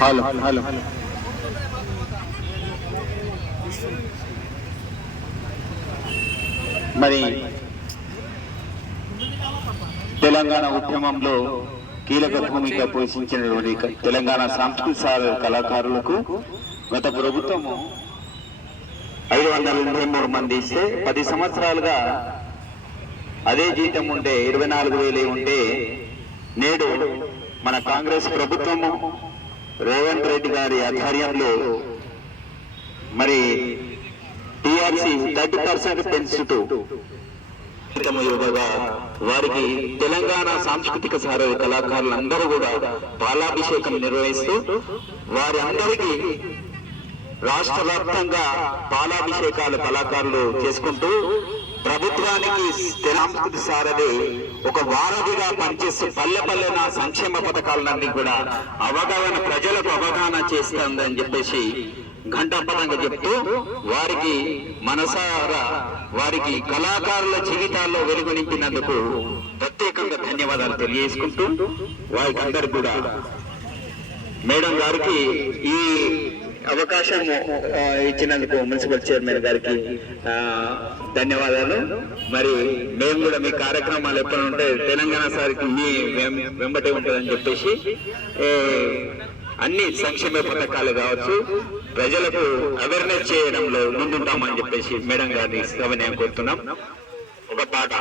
Hello hello మరి తెలంగాణ ఉద్యమంలో కీలక భూమిక పోషించినటువంటి తెలంగాణ సాంస్కృతిక కళాకారులకు గత ప్రభుత్వము 583 మంది ఇస్తే 10 సంవత్సరాలుగా అదే జీతం ఉంటే 24,000 ఉంటే నేడు మన కాంగ్రెస్ ప్రభుత్వము రేవంత్ రెడ్డి గారి ఆధ్వర్యంలో మరి టిఆర్సి 30% పెంచుతూ వారికి తెలంగాణ సాంస్కృతిక సారథి కళాకారులందరూ కూడా పాలాభిషేకం నిర్వహిస్తూ వారి అందరికీ రాష్ట్ర వ్యాప్తంగా పాలాభిషేకాలు కళాకారులు చేసుకుంటూ ప్రభుత్వానికి సాంస్కృతిక సారథి ఒక వారధిగా పనిచేస్తూ పల్లె పల్లెన సంక్షేమ పథకాలన్నీ కూడా ప్రజలకు అవగాహన చేస్తుందని చెప్పేసి ఘంటాపదంగా చెప్తూ వారికి మనసారా వారికి కళాకారుల జీవితాల్లో వెలుగు నింపినందుకు ప్రత్యేకంగా ధన్యవాదాలు తెలియజేసుకుంటూ వారికి అందరికి కూడా మేడం గారికి ఈ అవకాశం ఇచ్చినందుకు మున్సిపల్ చైర్మన్ గారికి ధన్యవాదాలు. మరి మేము కూడా మీ కార్యక్రమాలు ఎప్పుడు ఉంటే తెలంగాణ సారికి మీ వెంబటే ఉంటుందని చెప్పేసి అన్ని సంక్షేమ పథకాలు కావచ్చు ప్రజలకు అవేర్నెస్ చేయడంలో ముందుంటామని చెప్పేసి మేడం గారిని సవినయం కోరుతున్నాం. ఒక పాట